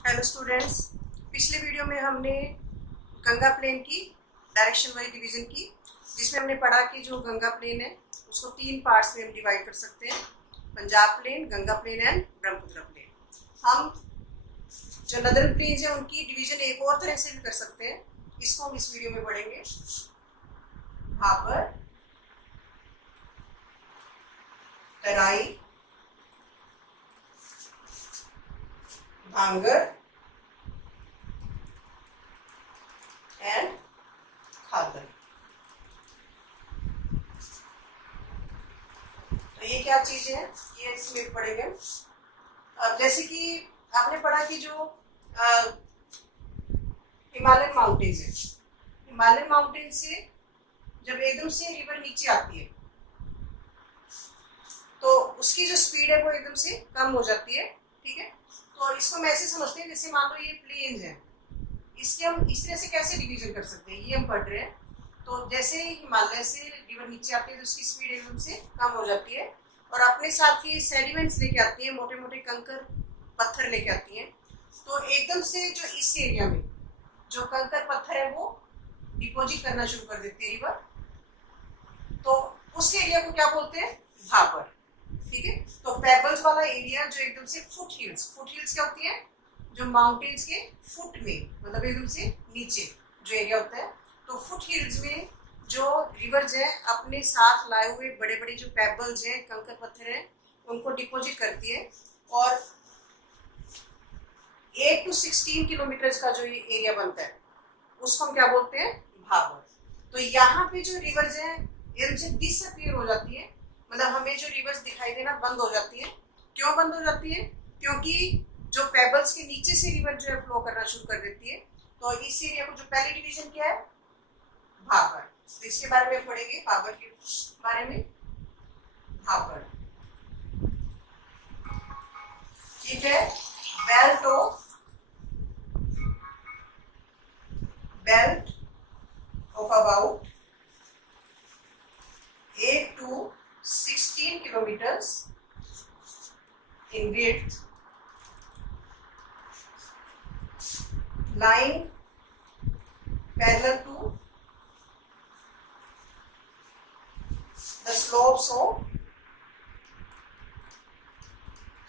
Hello students, पिछले video में हमने गंगा प्लेन की डायरेक्शन वाइज डिवीजन की, जिसमें हमने पढ़ा कि जो गंगा प्लेन है उसको 3 पार्ट्स में हम डिवाइड कर सकते हैं, Punjab plain, Ganga plain and Brahmaputra plain. हम जो नदर्न प्लेन्स हैं उनकी डिवीजन एक और तरह से भी कर सकते हैं, इसको हम इस वीडियो में पढ़ेंगे। भाबर, तराई, भांगर एंड खादर। तो ये क्या चीज है, ये इसमें पढ़ेंगे। जैसे कि आपने पढ़ा कि जो हिमालयन माउंटेन्स है, हिमालयन माउंटेन से जब एकदम से रिवर नीचे आती है तो उसकी जो स्पीड है वो एकदम से कम हो जाती है। ठीक है, तो इसको हम ऐसे समझते हैं जैसे मान लो ये प्लेन्स है, इसके हम इस तरह से कैसे डिवीजन कर सकते हैं, ये हम पढ़ रहे हैं। तो जैसे हिमालय से रिवर नीचे आती है तो उसकी स्पीड एकदम से कम हो जाती है और अपने साथ ये सेडिमेंट्स लेके आती है, मोटे मोटे कंकर पत्थर लेके आती हैं। तो एकदम से जो इस एरिया में जो कंकर पत्थर है वो डिपोजिट करना शुरू कर देती है रिवर, तो उस एरिया को क्या बोलते हैं, भाबर। ठीक है, तो पेबल्स वाला एरिया जो एकदम से फुट हिल्स क्या होती है, जो माउंटेन्स के फुट में, मतलब एकदम से नीचे जो एरिया होता है, तो फुट हिल्स में जो रिवर्स है अपने साथ लाए हुए बड़े बड़े जो पेबल्स हैं, कंकर पत्थर हैं, उनको डिपोजिट करती है और 8 to 16 किलोमीटर का जो ये एरिया बनता है उसको हम क्या बोलते हैं, भाबर। तो यहाँ पे जो रिवर्स है एकदम से डिसअपीयर हो जाती है, मतलब हमें जो रिवर्स दिखाई देना बंद हो जाती है। क्यों बंद हो जाती है, क्योंकि जो पेबल्स के नीचे से रिवर जो है फ्लो करना शुरू कर देती है। तो इस एरिया को जो पहली डिवीजन क्या है, भाबर। तो इसके बारे में पढ़ेंगे, भाबर के बारे में। भाबर ठीक है, belt of about 8 to 16 kilometers in width, lying parallel to the slopes of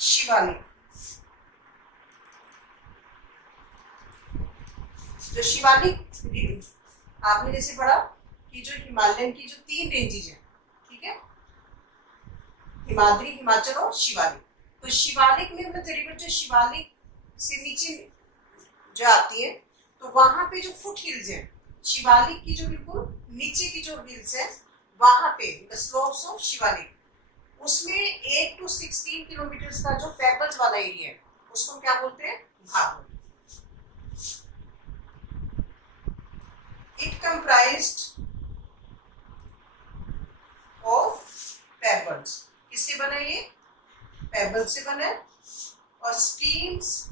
Shivalik. जो शिवालिक आपने जैसे पढ़ा कि जो हिमालयन की जो 3 रेंजेज है, ठीक है, हिमाद्री, हिमाचल और शिवालिक। तो शिवालिक में मतलब रिवर जो शिवालिक से नीचे जो आती है, तो वहां पे जो फुट हिल्स है, शिवालिक की जो बिल्कुल नीचे की जो हिल्स है, वहां पे द स्लोप्स ऑफ शिवालिक, उसमें 8 to 16 किलोमीटर का जो पेबल्स वाला एरिया है उसको हम क्या बोलते हैं, Bhabar. It comprised of pebbles. किससे बना ये, पेबल्स से बना, और streams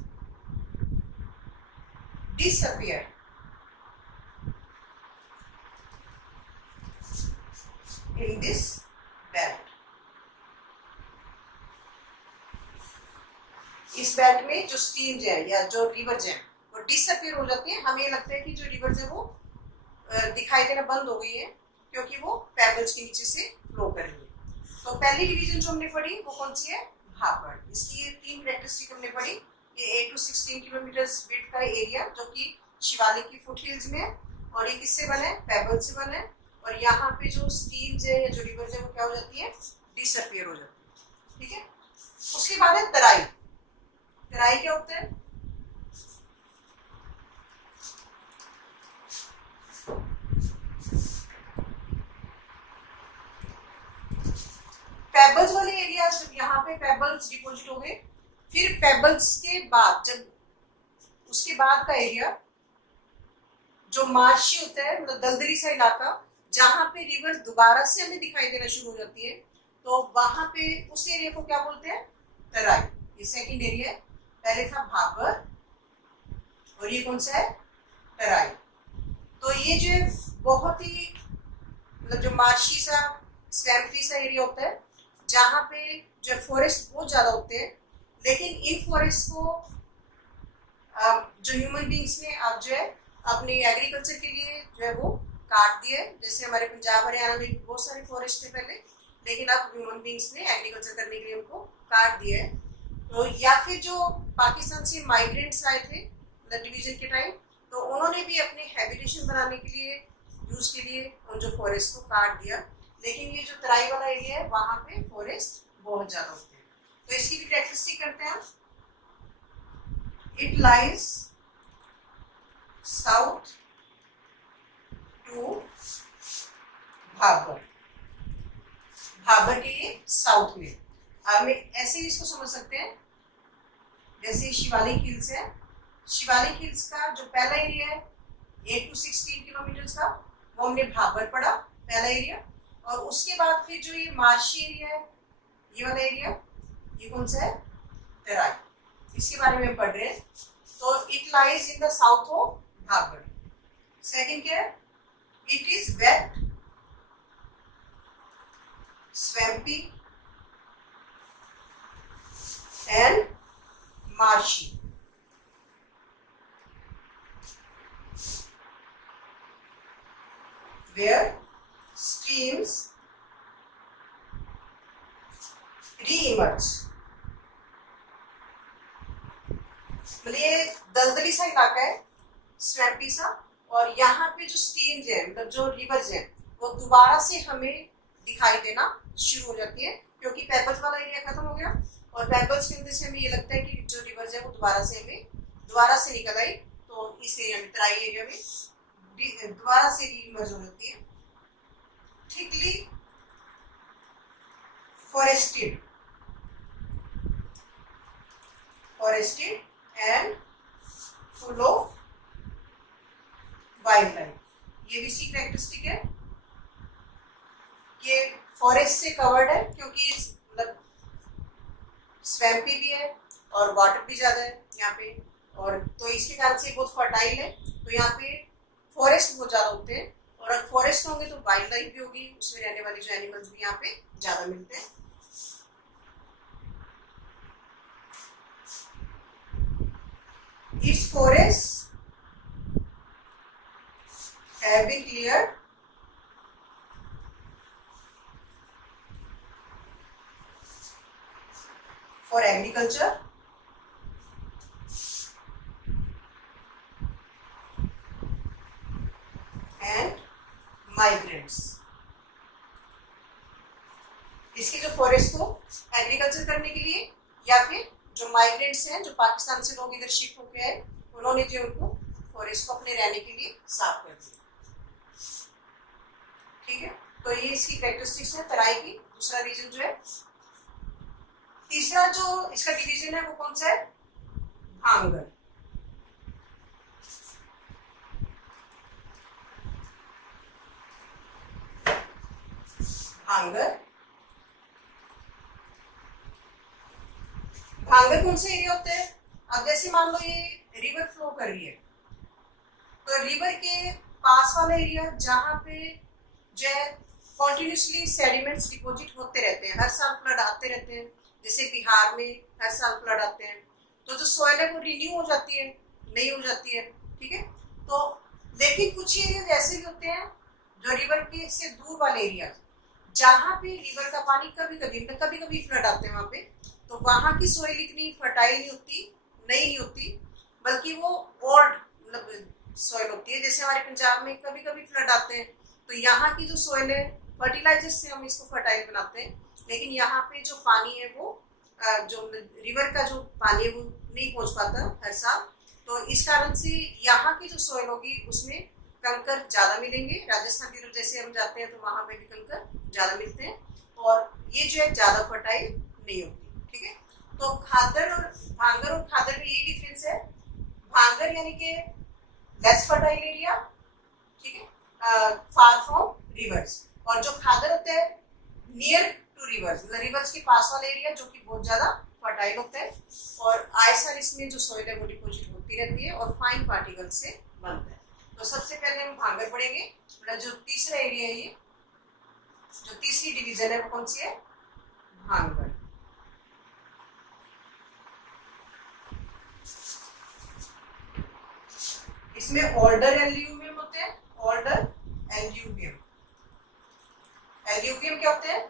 disappear in this belt. इस बेल्ट में जो स्ट्रीम्स है या जो रिवर्स है वो डिसअपियर हो जाती है। हमें लगता है कि जो रिवर्स है वो दिखाई देना बंद हो गई है क्योंकि वो पेबल्स के नीचे से फ्लो कर रही है। तो पहली डिवीजन जो हमने पढ़ी वो कौन सी है, भाबर। इसकी ये 3 कैरेक्टरिस्टिक हमने पढ़ी, ये 8 to 16 किलोमीटर विड्थ का एरिया जो कि शिवालिक की फुट हिल्स में है, और ये किससे बना है, पेबल से बना है, और यहाँ पे जो स्ट्रीम्स है या जो रिवर्स है वो क्या हो जाती है, डिसअपियर हो जाती है। ठीक है, उसके बाद है तराई। तराई क्या होता है, पेबल्स वाले एरिया। यहाँ पे पेबल्स डिपोजिट हो गए, फिर पेबल्स के बाद जब उसके बाद का एरिया जो मार्शी होता है, मतलब दलदली सा इलाका, जहां पे रिवर दोबारा से हमें दिखाई देना शुरू हो जाती है, तो वहां पे उस एरिया को क्या बोलते हैं, तराई। ये सेकंड एरिया है, पहले था भाबर और ये कौन सा है, तराई। तो ये जो बहुत ही मतलब जो मार्शी सा स्वैम्पी सा एरिया होता है जहाँ पे जो फॉरेस्ट बहुत ज्यादा होते हैं, लेकिन इन फॉरेस्ट को जो ह्यूमन बींग्स ने अब जो है अपने एग्रीकल्चर के लिए जो है वो काट दिया है। जैसे हमारे पंजाब हरियाणा में बहुत सारे फॉरेस्ट थे पहले, लेकिन अब ह्यूमन बींग्स ने एग्रीकल्चर करने के लिए उनको काट दिया है। तो या फिर जो पाकिस्तान से माइग्रेंट्स आए थे डिवीजन के टाइम, तो उन्होंने भी अपने हैबिटेशन बनाने के लिए यूज के लिए उन जो फॉरेस्ट को काट दिया। लेकिन ये जो तराई वाला एरिया है वहां पे फॉरेस्ट बहुत ज्यादा होते हैं। तो इसकी भी कैरेक्टरिस्टिक करते हैं। It lies south to Bhabar, Bhabar के ये साउथ में। हम ऐसे इसको समझ सकते हैं जैसे शिवालिक हिल्स है, शिवालिक हिल्स का जो पहला एरिया है 8 to 16 किलोमीटर का, वो हमने भाबर पढ़ा पहला एरिया। और उसके बाद फिर जो ये मार्शी एरिया है, ये वाला एरिया, ये कौन सा है, तराई, इसके बारे में पढ़ रहे हैं। तो it lies in the south of Bhabar. Second क्या है, it is wet swampy and marshy. Where streams re-emerge. मतलब ये दलदली सा इलाका है, स्वैम्पी सा, और यहाँ पे जो स्ट्रीम्स है, मतलब जो रिवर्स है, वो दोबारा से हमें दिखाई देना शुरू हो जाती है, क्योंकि पेबल्स वाला एरिया खत्म हो गया। और पेबल्स के अंदर से हमें ये लगता है कि जो रिवर्स है वो दोबारा से निकल आई। तो इस एरिया में, तराई एरिया में दोबारा से रीइमर्ज हो जाती है। Thickly forested and full of wild life. ये भी इसकी कैरेक्टरिस्टिक है, ये फॉरेस्ट से कवर्ड है, क्योंकि मतलब स्वैम्पी भी है और वाटर भी ज्यादा है यहाँ पे, और तो इसके कारण से बहुत फर्टाइल है। तो यहाँ पे फॉरेस्ट बहुत ज्यादा होते हैं, और अगर फॉरेस्ट होंगे तो वाइल्ड लाइफ भी होगी, उसमें रहने वाली जो एनिमल्स भी यहाँ पे ज्यादा मिलते हैं। Its forests have been cleared for agriculture and migrants. इसके जो फॉरेस्ट को एग्रीकल्चर करने के लिए, या फिर जो माइग्रेंट्स हैं, जो पाकिस्तान से लोग इधर शिफ्ट होके आए, उन्होंने जो उनको फॉरेस्ट को अपने रहने के लिए साफ कर दिया। ठीक है, तो ये इसकी कैरेक्टरिस्टिक्स है तराई की। दूसरा रीजन जो है, तीसरा जो इसका डिवीजन है वो कौन सा है, भांगर। भांगर कौन से एरिया होते हैं, अब जैसे मान लो ये रिवर फ्लो कर रही है, तो रिवर के पास वाला एरिया जहां पे जो है कॉन्टिन्यूसली सेडिमेंट्स डिपोजिट होते रहते हैं, हर साल फ्लड आते रहते हैं, जैसे बिहार में हर साल फ्लड आते हैं, तो जो सॉइल है वो रिन्यू हो जाती है, नहीं हो जाती है। ठीक है, तो लेकिन कुछ एरिया ऐसे भी होते हैं जो रिवर के से दूर वाले एरिया, जहां पे रिवर का पानी कभी कभी फ्लड आते हैं वहां पे, तो वहां की सॉइल इतनी फर्टाइल नहीं होती, नई नहीं होती, बल्कि वो ओल्ड मतलब सॉइल होती है। जैसे हमारे पंजाब में कभी कभी फ्लड आते हैं, तो यहाँ की जो सॉइल है फर्टिलाइजर से हम इसको फर्टाइल बनाते हैं, लेकिन यहाँ पे जो पानी है वो जो रिवर का जो पानी है वो नहीं पहुंच पाता हर साल। तो इस कारण से यहाँ की जो सॉइल होगी उसमें कंकर ज्यादा मिलेंगे। राजस्थान की तरफ जैसे हम जाते हैं तो वहां पे भी कंकर ज्यादा मिलते हैं, और ये जो है ज्यादा फर्टाइल नहीं होती। ठीक है, तो भांगर और खादर में ये डिफरेंस है। भांगर यानी कि लेस फर्टाइल एरिया, ठीक है, फार फ्रॉम रिवर्स, और जो खादर होता है नियर टू रिवर्स, मतलब रिवर्स के पास वाला एरिया जो कि बहुत ज्यादा फर्टाइल होता है, और आए साल इसमें जो सॉइल है वो डिपोजिट होती रहती है और फाइन पार्टिकल से बनता है। तो सबसे पहले हम भांगर पढ़ेंगे, मतलब जो तीसरा एरिया है, ये जो तीसरी डिवीजन है वो कौन सी है, भांगर। इसमें ऑर्डर एल्यूवियम होते हैं, ऑर्डर एल्यूवियम। एल्यूवियम क्या होते हैं?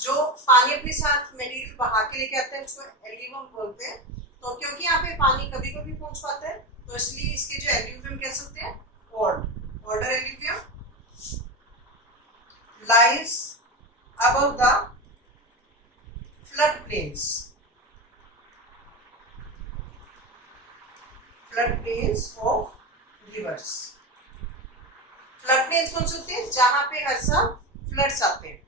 जो पानी अपने साथ मटेरियल बहा के लेके आते हैं उसको एल्यूवियम बोलते हैं। तो क्योंकि यहाँ पे पानी कभी कभी पहुंच पाता है तो इसलिए इसके जो एल्यूवियम कैसे होते हैं? Order alluvium lies above the floodplains of rivers। floodplains कौन से होते हैं? जहां पे हर साल फ्लड्स आते हैं,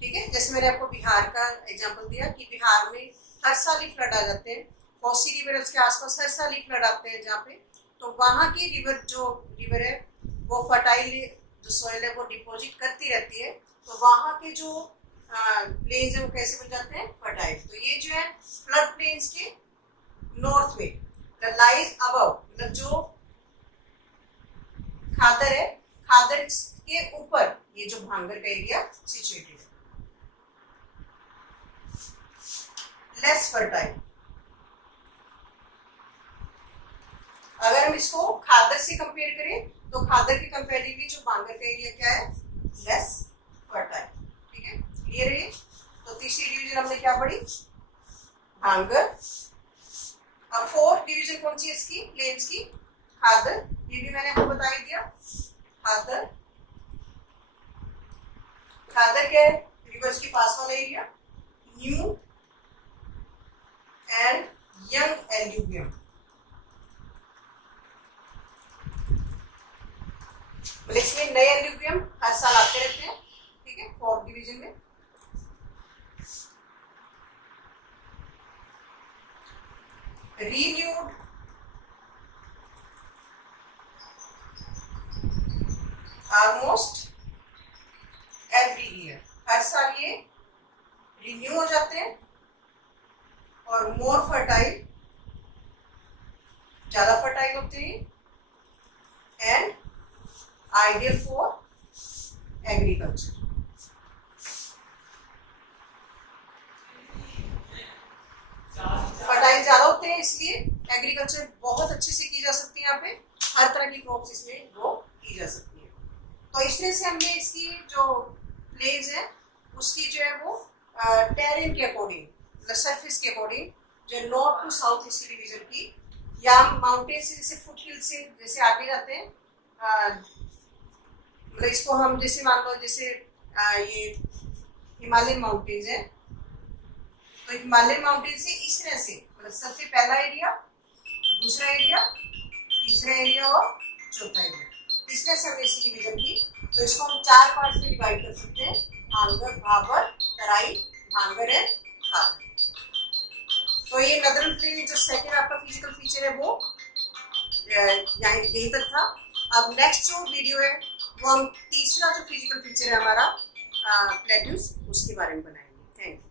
ठीक है। जैसे मैंने आपको बिहार का एग्जांपल दिया कि बिहार में हर साल ही फ्लड आ जाते हैं, कोसी रिवर उसके आसपास हर साल ही फ्लड आते हैं जहाँ पे। तो वहां की रिवर है वो फर्टाइल जो सॉइल है वो डिपॉजिट करती रहती है, तो वहां के जो प्लेन्स है वो कैसे बन जाते हैं? फर्टाइल। तो ये जो है फ्लड प्लेन्स के नॉर्थ में, लाइज अबव, मतलब जो खादर है, खादर के ऊपर ये जो भांगर का एरिया सिचुएटेड है। लेस फर्टाइल, अगर हम इसको खादर से कंपेयर करें तो खादर के कंपेरेटिवली जो भांगर का एरिया क्या है? लेस फर्टाइल, ठीक है। क्लियर है? तो तीसरी डिवीजन हमने क्या पढ़ी? भांगर। अब फोर्थ डिवीजन कौन सी है इसकी? प्लेन्स की? खादर, ये भी मैंने आपको बता ही दिया। खादर, खादर क्या है? रिवर्स के पास वाला area. New and young alluvium, इसमें नए एल्यूवियम हर साल आते रहते हैं, ठीक है। फोर्थ डिवीजन में रिन्यूड ऑलमोस्ट एवरी ईयर, हर साल ये रिन्यू हो जाते हैं और मोर फर्टाइल, ज्यादा फर्टाइल होते हैं and ideal for agriculture. Fertile ज्यादा होते हैं इसलिए एग्रीकल्चर बहुत अच्छे से की जा सकती है। यहाँ पे हर तरह की क्रॉप्स इसमें ग्रो की जा सकती है। तो इस तरह से हमने इसकी जो प्लेन्स है उसकी जो है वो टेरेन के अकॉर्डिंग, मतलब सरफेस के अकॉर्डिंग, जो नॉर्थ टू साउथ इसकी डिवीजन की, या माउंटेन से जैसे फुट हिल से जैसे आगे जाते हैं, मतलब इसको हम जैसे मान लो जैसे ये हिमालयन माउंटेन्स है, तो हिमालयन माउंटेन से इस तरह से, मतलब सबसे पहला एरिया, दूसरा एरिया, तीसरा एरिया और चौथा एरिया, इस तरह से हमने इसकी डिवीजन की। तो इसको हम 4 पार्ट में डिवाइड कर सकते हैं: भांगर, भाबर, तराई, भांगर एंड खादर। तो ये नदरन प्लेन जो सेकंड आपका फिजिकल फीचर है वो यहीं तक था। अब नेक्स्ट जो वीडियो है वो हम तीसरा जो फिजिकल फीचर है हमारा प्लेट्यूज, उसके बारे में बनाएंगे। Thank you.